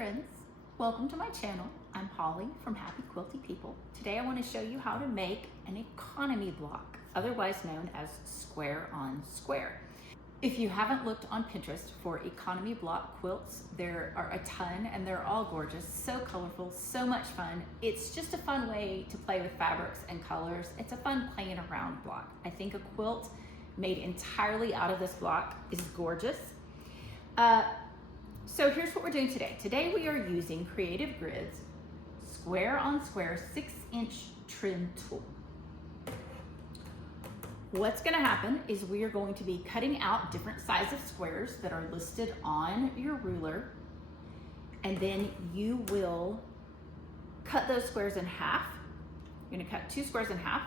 friends, welcome to my channel. I'm Holly from Happy Quilty People. Today I want to show you how to make an economy block, otherwise known as square on square. If you haven't looked on Pinterest for economy block quilts, there are a ton and they're all gorgeous, so colorful, so much fun. It's just a fun way to play with fabrics and colors. It's a fun playing around block. I think a quilt made entirely out of this block is gorgeous. So here's what we're doing today. Today we are using Creative Grids square on square 6-inch trim tool. What's going to happen is we are going to be cutting out different sizes of squares that are listed on your ruler, and then you will cut those squares in half. You're going to cut 2 squares in half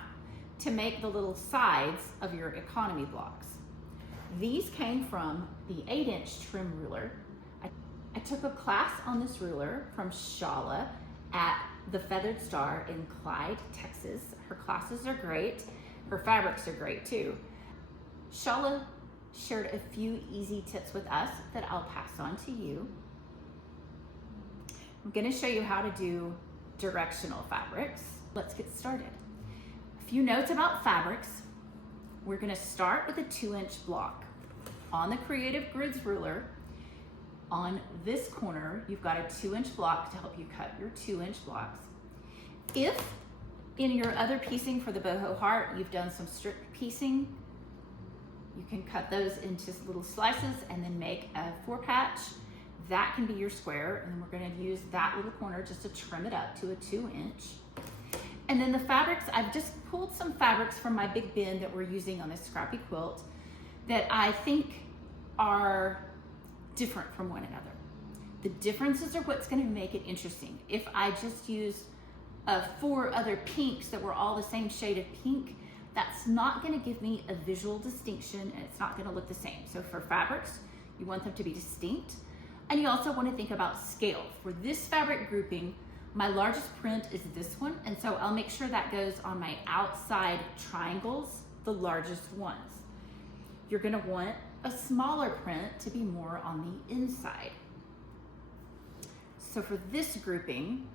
to make the little sides of your economy blocks. These came from the 8-inch trim ruler. I took a class on this ruler from Shala at the Feathered Star in Clyde, Texas. Her classes are great. Her fabrics are great too. Shala shared a few easy tips with us that I'll pass on to you. I'm going to show you how to do directional fabrics. Let's get started. A few notes about fabrics. We're going to start with a 2-inch block. On the Creative Grids ruler, on this corner, you've got a 2-inch block to help you cut your 2-inch blocks. If in your other piecing for the boho heart, you've done some strip piecing, you can cut those into little slices and then make a 4-patch. That can be your square, and we're going to use that little corner just to trim it up to a 2-inch. And then the fabrics, I've just pulled some fabrics from my big bin that we're using on this scrappy quilt that I think are different from one another. The differences are what's going to make it interesting. If I just use 4 other pinks that were all the same shade of pink, that's not going to give me a visual distinction, and it's not going to look the same. So for fabrics, you want them to be distinct, and you also want to think about scale. For this fabric grouping, my largest print is this one, and so I'll make sure that goes on my outside triangles, the largest ones. You're going to want a smaller print to be more on the inside. So for this grouping,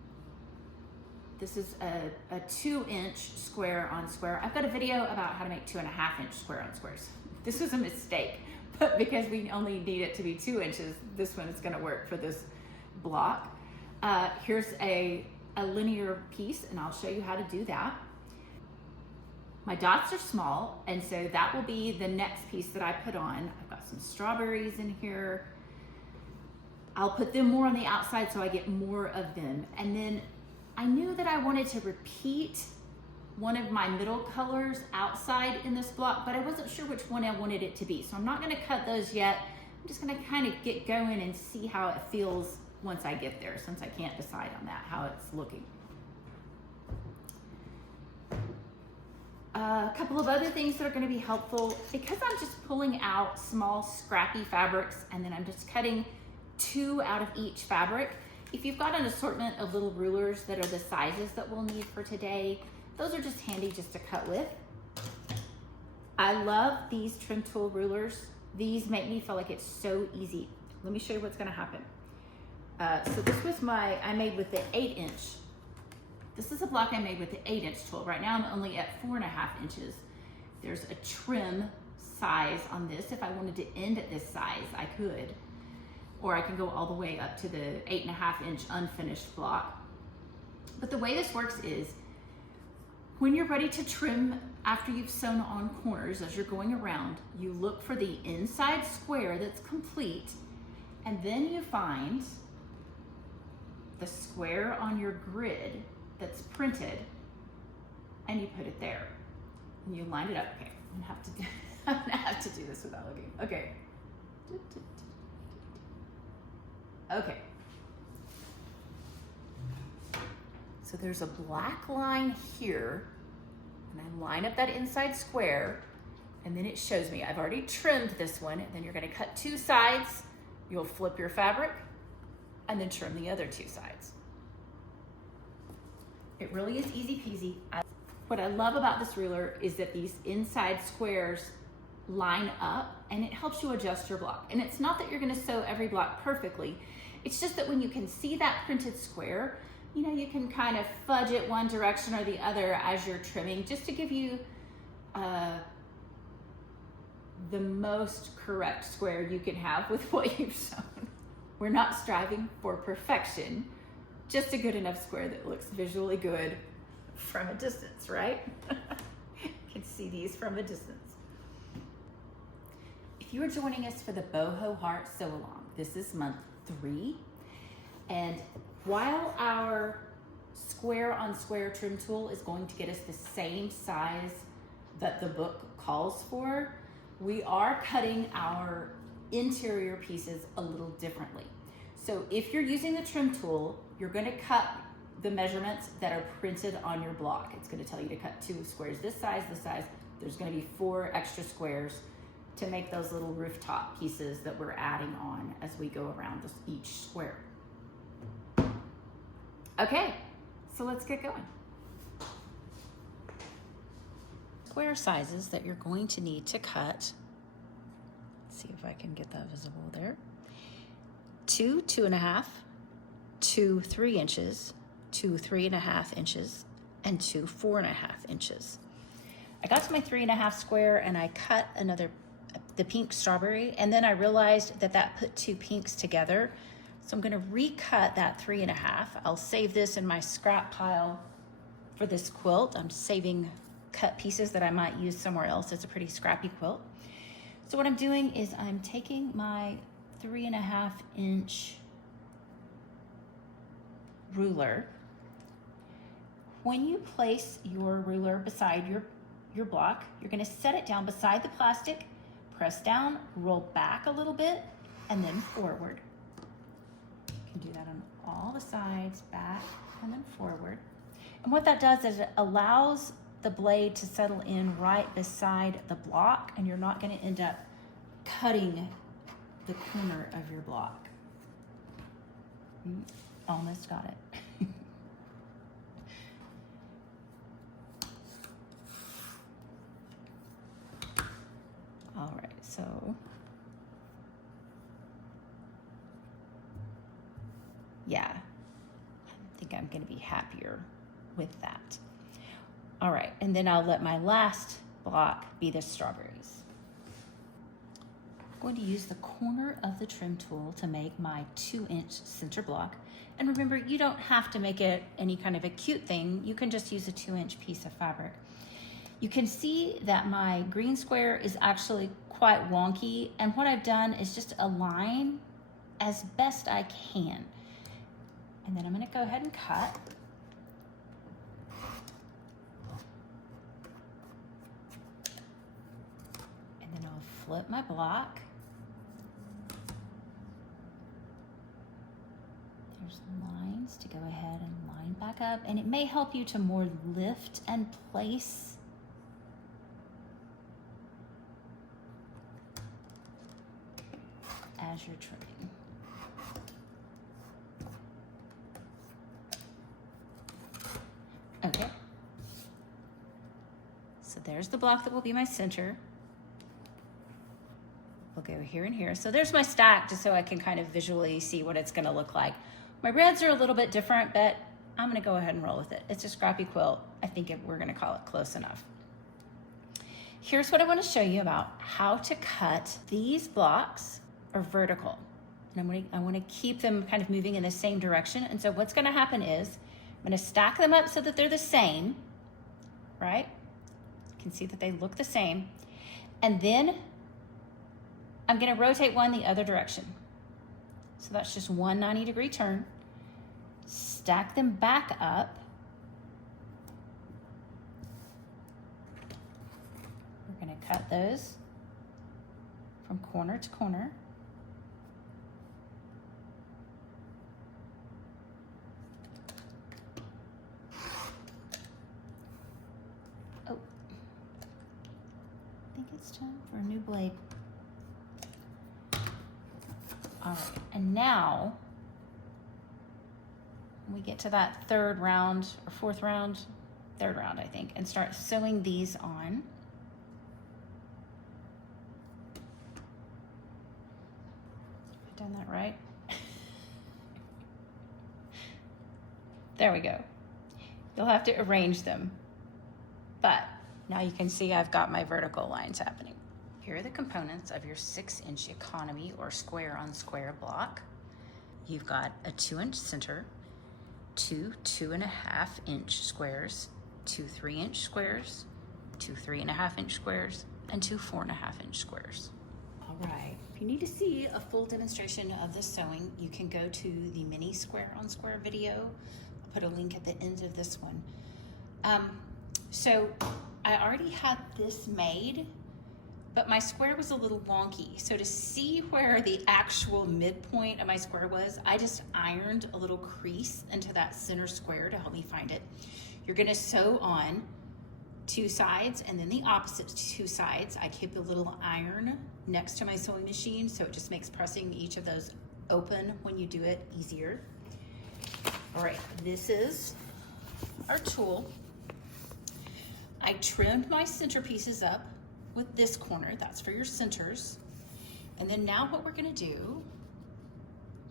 this is a 2-inch square on square. I've got a video about how to make 2.5-inch square on squares. This was a mistake, but because we only need it to be 2 inches, this one is gonna work for this block. Here's a linear piece, and I'll show you how to do that. My dots are small, and so that will be the next piece that I put on. I've got some strawberries in here. I'll put them more on the outside so I get more of them. And then I knew that I wanted to repeat one of my middle colors outside in this block, but I wasn't sure which one I wanted it to be. So I'm not gonna cut those yet. I'm just gonna kind of get going and see how it feels once I get there, since I can't decide on that, how it's looking. A couple of other things that are going to be helpful, because I'm just pulling out small scrappy fabrics and then I'm just cutting 2 out of each fabric. If you've got an assortment of little rulers that are the sizes that we'll need for today, those are just handy just to cut with. I love these trim tool rulers. These make me feel like it's so easy. Let me show you what's going to happen. So this was I made with the 8-inch. This is a block I made with the 8-inch tool. Right now I'm only at 4.5 inches. There's a trim size on this. If I wanted to end at this size, I could. Or I can go all the way up to the 8.5-inch unfinished block. But the way this works is, when you're ready to trim after you've sewn on corners as you're going around, you look for the inside square that's complete, and then you find the square on your grid that's printed, and you put it there, and you line it up. Okay, I'm gonna have to do this without looking. Okay. Okay. So there's a black line here, and I line up that inside square, and then it shows me I've already trimmed this one, and then you're gonna cut 2 sides, you'll flip your fabric, and then trim the other 2 sides. It really is easy peasy. What I love about this ruler is that these inside squares line up, and it helps you adjust your block. And it's not that you're gonna sew every block perfectly. It's just that when you can see that printed square, you know, you can kind of fudge it one direction or the other as you're trimming, just to give you the most correct square you can have with what you've sewn. We're not striving for perfection, just a good enough square that looks visually good from a distance, right? You can see these from a distance. If you are joining us for the Boho Heart Sew Along, this is month 3. And while our square on square trim tool is going to get us the same size that the book calls for, we are cutting our interior pieces a little differently. So if you're using the trim tool, you're going to cut the measurements that are printed on your block. It's going to tell you to cut 2 squares this size, this size. There's going to be 4 extra squares to make those little rooftop pieces that we're adding on as we go around each square. Okay, so let's get going. Square sizes that you're going to need to cut. Let's see if I can get that visible there. 2 2.5, 2 3 inches, 2 3.5 inches, and 2 4.5 inches. I got to my 3.5 square and I cut the pink strawberry, and then I realized that put 2 pinks together. So I'm gonna recut that 3.5. I'll save this in my scrap pile for this quilt. I'm saving cut pieces that I might use somewhere else. It's a pretty scrappy quilt. So what I'm doing is I'm taking my 3.5 inch ruler. When you place your ruler beside your block, you're gonna set it down beside the plastic, press down, roll back a little bit, and then forward. You can do that on all the sides, back and then forward. And what that does is it allows the blade to settle in right beside the block, and you're not going to end up cutting the corner of your block. Almost got it. All right, so yeah, I think I'm going to be happier with that. All right, and then I'll let my last block be the strawberries. I'm going to use the corner of the trim tool to make my 2-inch center block. And remember, you don't have to make it any kind of a cute thing. You can just use a 2-inch piece of fabric. You can see that my green square is actually quite wonky, and what I've done is just align as best I can. And then I'm going to go ahead and cut. And then I'll flip my block. There's lines to go ahead and line back up, and it may help you to more lift and place as you're trimming. Okay, so there's the block that will be my center. We'll go here and here. So there's my stack, just so I can kind of visually see what it's gonna look like. My reds are a little bit different, but I'm gonna go ahead and roll with it. It's a scrappy quilt. I think we're gonna call it close enough. Here's what I wanna show you about how to cut. These blocks are vertical, and I wanna keep them kind of moving in the same direction. And so what's gonna happen is, I'm gonna stack them up so that they're the same, right? You can see that they look the same. And then I'm gonna rotate one the other direction. So that's just one 90-degree turn. Stack them back up. We're gonna cut those from corner to corner. Oh, I think it's time for a new blade. All right, and now we get to that third round or third round, I think, and start sewing these on. done that right? There we go. You'll have to arrange them. But now you can see I've got my vertical lines happening. Here are the components of your 6-inch economy or square on square block. You've got a 2-inch center, two 2.5-inch squares, two 3-inch squares, two 3.5-inch squares, and two 4.5-inch squares. All right, if you need to see a full demonstration of this sewing, you can go to the mini square on square video. I'll put a link at the end of this one. So I already had this made, but my square was a little wonky. So to see where the actual midpoint of my square was, I just ironed a little crease into that center square to help me find it. You're gonna sew on 2 sides and then the opposite 2 sides. I keep a little iron next to my sewing machine, so it just makes pressing each of those open when you do it easier. All right, this is our tool. I trimmed my center pieces up with this corner, that's for your centers. And then now what we're gonna do,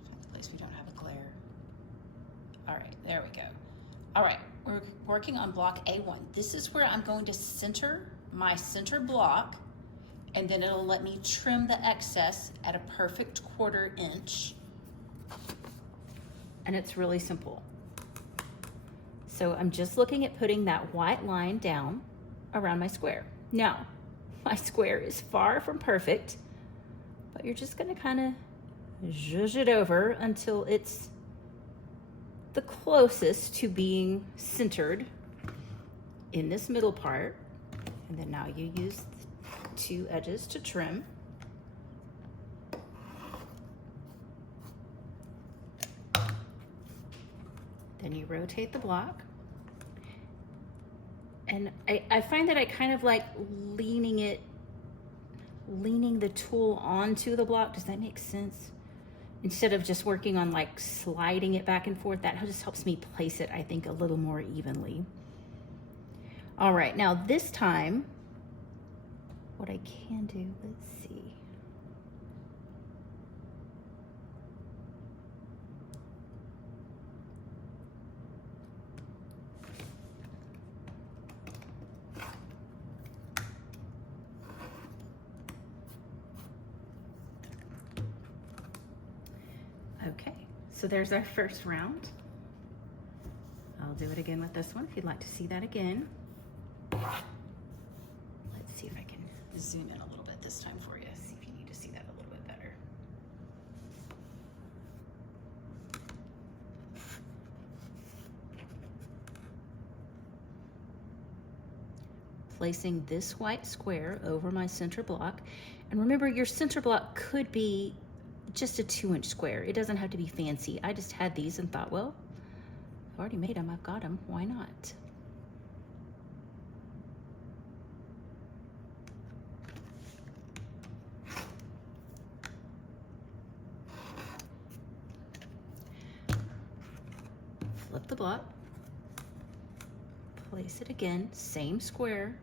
find the place we don't have a glare. All right, there we go. All right, we're working on block A1. This is where I'm going to center my center block, and then it'll let me trim the excess at a perfect 1/4 inch. And it's really simple. So I'm just looking at putting that white line down around my square. Now, my square is far from perfect, but you're just gonna kind of zhuzh it over until it's the closest to being centered in this middle part. And then now you use the 2 edges to trim. Then you rotate the block. And I find that I kind of like leaning the tool onto the block. Does that make sense? Instead of just working on like sliding it back and forth, that just helps me place it, I think, a little more evenly. All right, now this time, what I can do, let's see. Okay, so there's our first round. I'll do it again with this one if you'd like to see that again. Let's see if I can zoom in a little bit this time for you, see if you need to see that a little bit better. Placing this white square over my center block. And remember, your center block could be just a 2-inch square. It doesn't have to be fancy. I just had these and thought, well, I've already made them, I've got them, why not? Flip the block, place it again, same square.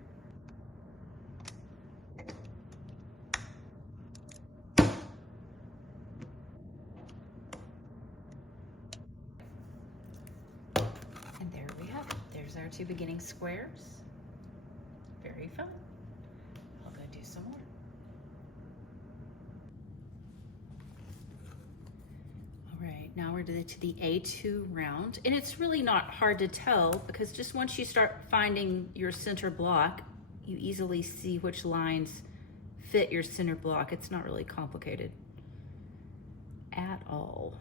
And there we have it. There's our 2 beginning squares. Very fun. I'll go do some more. All right, now we're to the A2 round. And it's really not hard to tell because just once you start finding your center block, you easily see which lines fit your center block. It's not really complicated at all.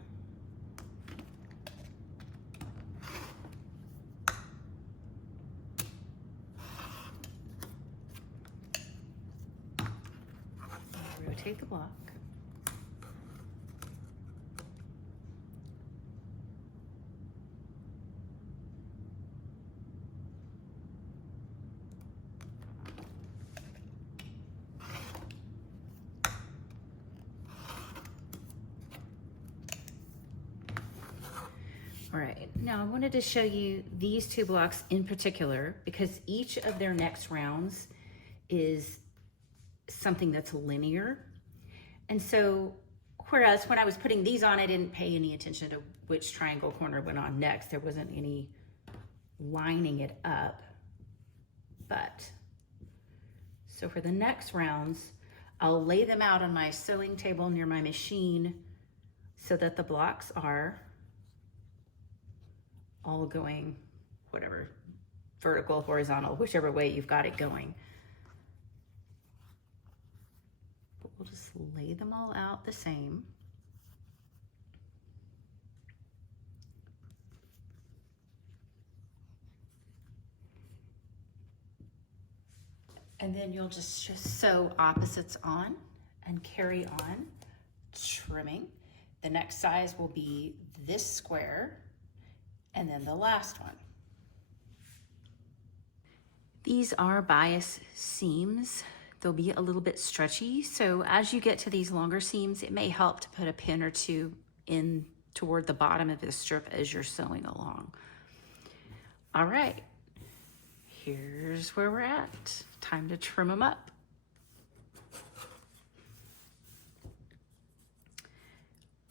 Rotate the block. All right, now I wanted to show you these 2 blocks in particular because each of their next rounds is something that's linear. And so Whereas when I was putting these on, I didn't pay any attention to which triangle corner went on next. There wasn't any lining it up. But, so for the next rounds, I'll lay them out on my sewing table near my machine so that the blocks are all going, whatever, vertical, horizontal, whichever way you've got it going. But we'll just lay them all out the same. And then you'll just sew opposites on and carry on trimming. The next size will be this square and then the last one. These are bias seams. They'll be a little bit stretchy. So as you get to these longer seams, it may help to put a pin or two in toward the bottom of the strip as you're sewing along. All right, here's where we're at. Time to trim them up.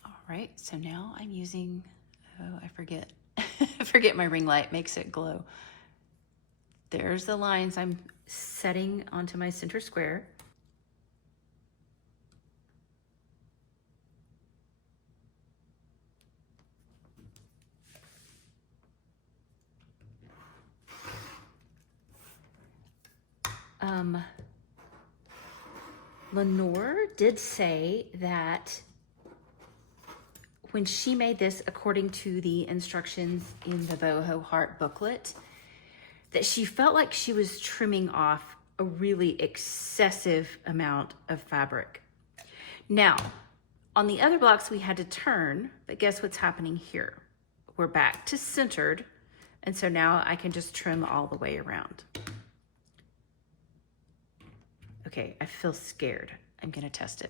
All right, so now I'm using, oh, I forget. I forget my ring light makes it glow. There's the lines I'm setting onto my center square. Lenore did say that when she made this according to the instructions in the Boho Heart booklet, that she felt like she was trimming off a really excessive amount of fabric. Now, on the other blocks we had to turn, but guess what's happening here? We're back to centered, and so now I can just trim all the way around. Okay, I feel scared. I'm gonna test it.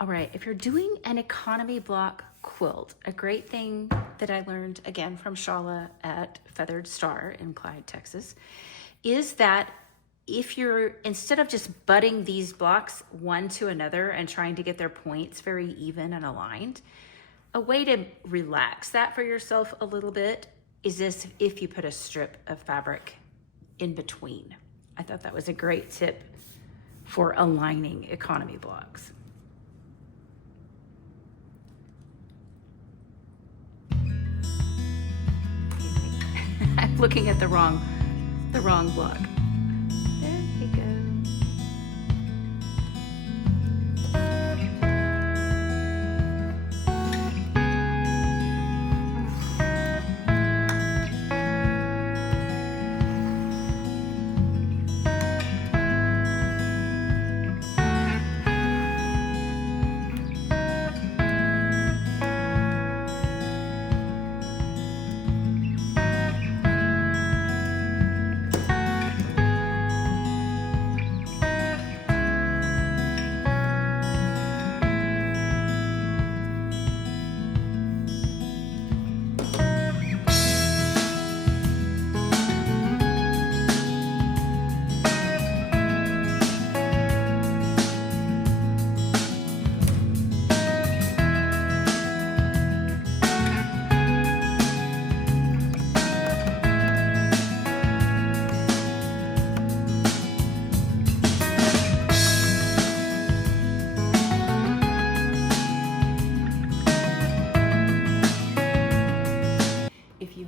All right, if you're doing an economy block quilt, a great thing that I learned again from Shala at Feathered Star in Clyde, Texas, is that if you're, instead of just butting these blocks one to another and trying to get their points very even and aligned, a way to relax that for yourself a little bit is this: if you put a strip of fabric in between. I thought that was a great tip for aligning economy blocks. I'm looking at the wrong block. There we go.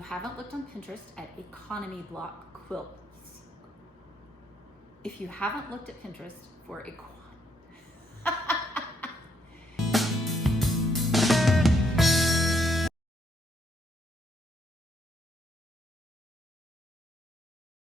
Haven't looked on Pinterest at economy block quilts. If you haven't looked at Pinterest for